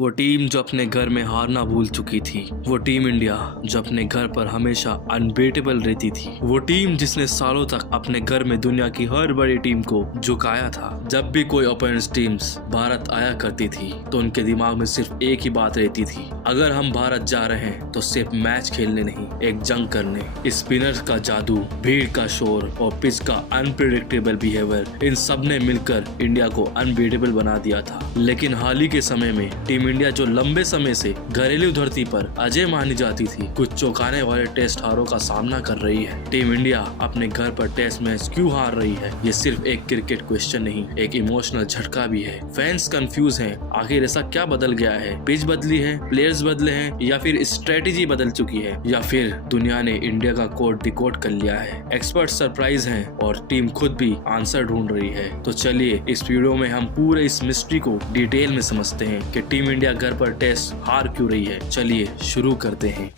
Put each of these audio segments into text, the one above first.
वो टीम जो अपने घर में हारना भूल चुकी थी, वो टीम इंडिया जो अपने घर पर हमेशा अनबीटेबल रहती थी, वो टीम जिसने सालों तक अपने घर में दुनिया की हर बड़ी टीम को झुकाया था। जब भी कोई ओपोनेंट टीम्स भारत आया करती थी तो उनके दिमाग में सिर्फ एक ही बात रहती थी, अगर हम भारत जा रहे हैं तो सिर्फ मैच खेलने नहीं, एक जंग करने। स्पिनर्स का जादू, भीड़ का शोर और पिच का अनप्रेडिक्टेबल बिहेवियर, इन सब ने मिलकर इंडिया को अनबीटेबल बना दिया था। लेकिन हाल ही के समय में टीम इंडिया जो लंबे समय से घरेलू धरती पर अजय मानी जाती थी, कुछ चौंकाने वाले टेस्ट हारों का सामना कर रही है। टीम इंडिया अपने घर पर टेस्ट मैच क्यों हार रही है, ये सिर्फ एक क्रिकेट क्वेश्चन नहीं, एक इमोशनल झटका भी है। फैंस कंफ्यूज हैं, आखिर ऐसा क्या बदल गया है? पिच बदली है, प्लेयर्स बदले हैं, या फिर स्ट्रेटेजी बदल चुकी है, या फिर दुनिया ने इंडिया का कोड डिकोड कर लिया है? एक्सपर्ट सरप्राइज हैं और टीम खुद भी आंसर ढूंढ रही है। तो चलिए इस वीडियो में हम पूरे इस मिस्ट्री को डिटेल में समझते हैं कि टीम इंडिया घर पर टेस्ट हार क्यों रही है। चलिए शुरू करते हैं।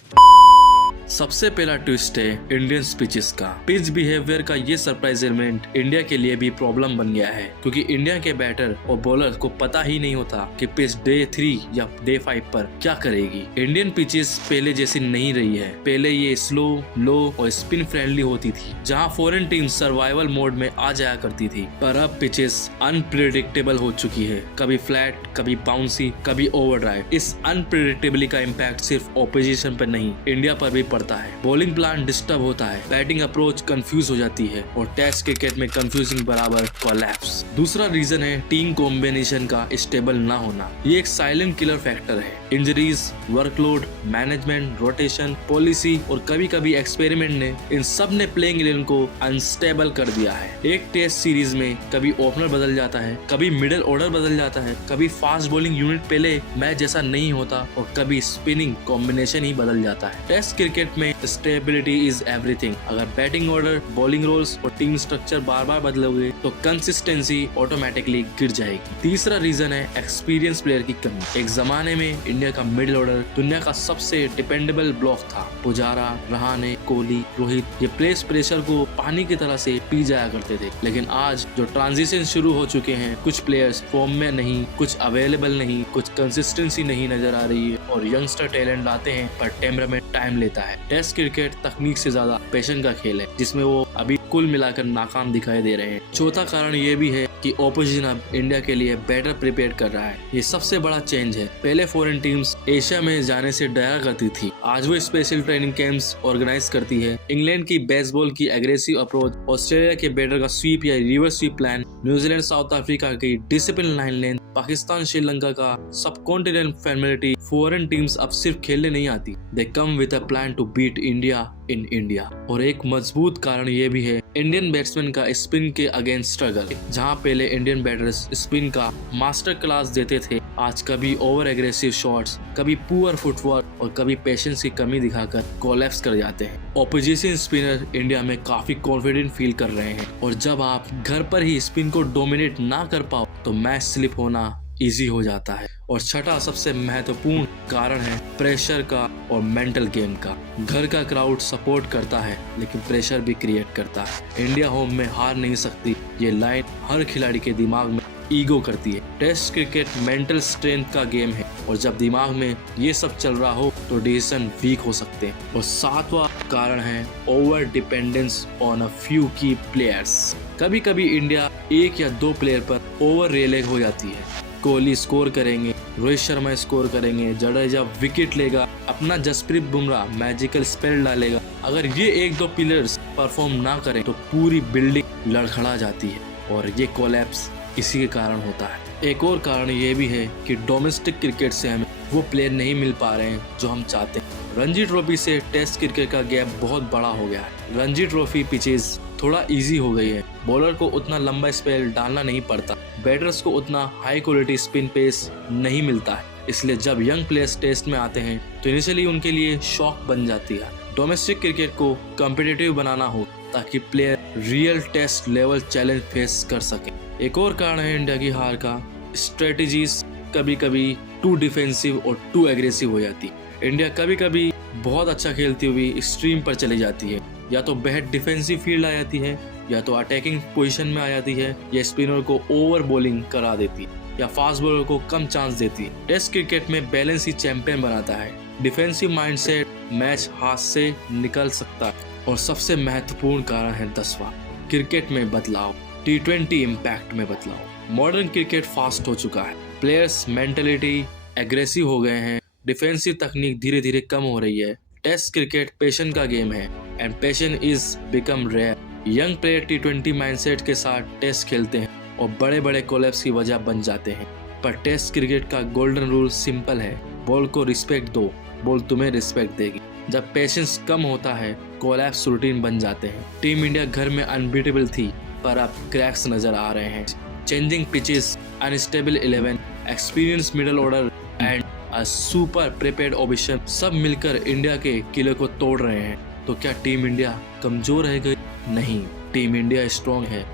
सबसे पहला ट्विस्ट है इंडियन पिचेस का। पिच बिहेवियर का ये सरप्राइज एलिमेंट इंडिया के लिए भी प्रॉब्लम बन गया है, क्योंकि इंडिया के बैटर और बॉलर को पता ही नहीं होता कि पिच डे 3 या डे 5 पर क्या करेगी। इंडियन पिचेस पहले जैसी नहीं रही है। पहले ये स्लो, लो और स्पिन फ्रेंडली होती थी, जहां फॉरेन टीम सर्वाइवल मोड में आ जाया करती थी। पर अब पिचेस अनप्रेडिक्टेबल हो चुकी है, कभी फ्लैट, कभी बाउंसी, कभी ओवरड्राइव। इस अनप्रेडिक्टेबिलिटी का इम्पैक्ट सिर्फ ऑपोजिशन पर नहीं, इंडिया पर भी पड़ता है। बॉलिंग प्लान डिस्टर्ब होता है, बैटिंग अप्रोच कंफ्यूज हो जाती है और टेस्ट क्रिकेट में कंफ्यूजिंग बराबर कोलैप्स। दूसरा रीजन है टीम कॉम्बिनेशन का स्टेबल ना होना। ये एक साइलेंट किलर फैक्टर है। Injuries, workload, management, rotation, policy और कभी कभी एक्सपेरिमेंट ने इन सब ने प्लेइंग 11 को अनस्टेबल कर दिया है। एक टेस्ट सीरीज में कभी ओपनर बदल जाता है, कभी मिडिल ऑर्डर बदल जाता है, कभी फास्ट बॉलिंग यूनिट पहले मैच जैसा नहीं होता और कभी स्पिनिंग कॉम्बिनेशन ही बदल जाता है। टेस्ट क्रिकेट में स्टेबिलिटी इज एवरीथिंग। अगर बैटिंग ऑर्डर, बॉलिंग रोल्स और टीम स्ट्रक्चर बार बार बदलोगे तो कंसिस्टेंसी ऑटोमेटिकली गिर जाएगी। तीसरा रीजन है एक्सपीरियंस प्लेयर की कमी। एक जमाने में इंडिया का मिडिल ऑर्डर दुनिया का सबसे डिपेंडेबल ब्लॉक था। पुजारा, रहाणे, कोहली, रोहित, ये प्लेस प्रेशर को पानी की तरह से पी जाया करते थे। लेकिन आज जो ट्रांजिशन शुरू हो चुके हैं, कुछ प्लेयर्स फॉर्म में नहीं, कुछ अवेलेबल नहीं, कुछ कंसिस्टेंसी नहीं नजर आ रही है और यंगस्टर टैलेंट लाते हैं पर टेम्परामेंट टाइम लेता है। टेस्ट क्रिकेट तकनीक से ज्यादा पैशन का खेल है, जिसमें वो अभी कुल मिलाकर नाकाम दिखाई दे रहे हैं। चौथा कारण ये भी है कि ऑपोजिशन अब इंडिया के लिए बेटर प्रिपेयर कर रहा है। ये सबसे बड़ा चेंज है। पहले फॉरेन टीम्स एशिया में जाने से डरा करती थी, आज वो स्पेशल ट्रेनिंग कैंप्स ऑर्गेनाइज करती है। इंग्लैंड की बेसबॉल की एग्रेसिव अप्रोच, ऑस्ट्रेलिया के बैटर का स्वीप या reverse sweep plan, New Zealand South Africa की discipline line length, Pakistan Sri Lanka का सब कॉन्टिनेंट फैमिलिटी। फॉरेन टीम्स अब सिर्फ खेलने नहीं आती, they come with a plan to beat India in India. और एक मजबूत कारण ये भी है इंडियन बैट्समैन का स्पिन के अगेंस्ट स्ट्रगल। जहां पहले इंडियन बैटर्स स्पिन का मास्टर क्लास देते थे, आज कभी ओवर एग्रेसिव शॉट्स, कभी पुअर फुटवर्क और कभी पेशेंस की कमी दिखाकर कोलैप्स कर जाते हैं। ऑपोजिशन स्पिनर इंडिया में काफी कॉन्फिडेंट फील कर रहे हैं और जब आप घर पर ही स्पिन को डोमिनेट ना कर पाओ तो मैच स्लिप होना इजी हो जाता है। और छठा सबसे महत्वपूर्ण कारण है प्रेशर का और मेंटल गेम का। घर का क्राउड सपोर्ट करता है लेकिन प्रेशर भी क्रिएट करता है। इंडिया होम में हार नहीं सकती, ये लाइन हर खिलाड़ी के दिमाग में ईगो करती है। टेस्ट क्रिकेट मेंटल स्ट्रेंथ का गेम है और जब दिमाग में ये सब चल रहा हो तो डिसीजन वीक हो सकते हैं। और सातवां कारण है over dependence on a few की प्लेयर्स। कभी कभी इंडिया एक या दो प्लेयर पर ओवर रिले हो जाती है। कोहली स्कोर करेंगे, रोहित शर्मा स्कोर करेंगे, जडेजा विकेट लेगा, अपना जसप्रीत बुमराह मैजिकल स्पेल डालेगा। अगर ये एक दो प्लेयर्स परफॉर्म ना करें तो पूरी बिल्डिंग लड़खड़ा जाती है और ये कोलैप्स इसी के कारण होता है। एक और कारण ये भी है कि डोमेस्टिक क्रिकेट से हमें वो प्लेयर नहीं मिल पा रहे हैं जो हम चाहते हैं। रणजी ट्रॉफी से टेस्ट क्रिकेट का गैप बहुत बड़ा हो गया है। रणजी ट्रॉफी पिचेस थोड़ा इजी हो गई है, बॉलर को उतना लंबा स्पेल डालना नहीं पड़ता, बैटर्स को उतना हाई क्वालिटी स्पिन पेस नहीं मिलता है। इसलिए जब यंग प्लेयर्स टेस्ट में आते हैं तो इनिशियली उनके लिए शॉक बन जाती है। डोमेस्टिक क्रिकेट को कॉम्पिटिटिव बनाना हो ताकि player real test level challenge face कर सके। एक और कारण है इंडिया की हार का, स्ट्रेटेजीज कभी कभी टू डिफेंसिव और टू एग्रेसिव हो जाती। इंडिया कभी कभी बहुत अच्छा खेलती हुई स्ट्रीम पर चली जाती है, या तो बेहद डिफेंसिव फील्ड आ जाती है, या तो अटैकिंग पोजीशन में आ जाती है, या स्पिनर को ओवर बॉलिंग करा देती है। या फास्ट बॉलर को कम चांस देती है। टेस्ट क्रिकेट में बैलेंस ही चैंपियन बनाता है। डिफेंसिव माइंडसेट मैच हाथ से निकल सकता है। और सबसे महत्वपूर्ण कारण है 10वां, क्रिकेट में बदलाव, T20 इम्पैक्ट में बदलाव। मॉडर्न क्रिकेट फास्ट हो चुका है, प्लेयर्स मेंटलिटी एग्रेसिव हो गए हैं, डिफेंसिव तकनीक धीरे धीरे कम हो रही है। टेस्ट क्रिकेट पेशेंस का गेम है and patience is become rare. Young player T20 mindset के साथ टेस्ट खेलते हैं और बड़े बड़े कोलैप्स की वजह बन जाते हैं। पर टेस्ट क्रिकेट का गोल्डन रूल सिंपल है, बॉल को रिस्पेक्ट दो, बॉल तुम्हें रिस्पेक्ट देगी। जब पेशेंस कम होता है कोलैप्स रूटीन बन जाते हैं। टीम इंडिया घर में अनबीटेबल थी पर अब क्रैक्स नजर आ रहे हैं। Changing pitches, unstable 11, experience middle order and a super prepared opposition सब मिलकर इंडिया के किले को तोड़ रहे हैं। तो क्या टीम इंडिया कमजोर रह गई? नहीं, टीम इंडिया स्ट्रॉन्ग है।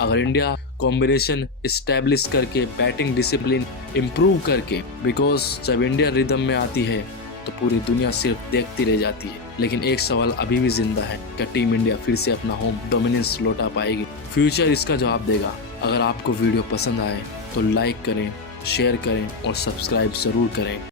अगर इंडिया कॉम्बिनेशन इस्टेब्लिश करके, बैटिंग डिसिप्लिन इम्प्रूव करके, बिकॉज जब इंडिया रिदम में आती है तो पूरी दुनिया सिर्फ देखती रह जाती है। लेकिन एक सवाल अभी भी जिंदा है, क्या टीम इंडिया फिर से अपना होम डोमिनेंस लौटा पाएगी? फ्यूचर इसका जवाब देगा। अगर आपको वीडियो पसंद आए तो लाइक करें, शेयर करें और सब्सक्राइब जरूर करें।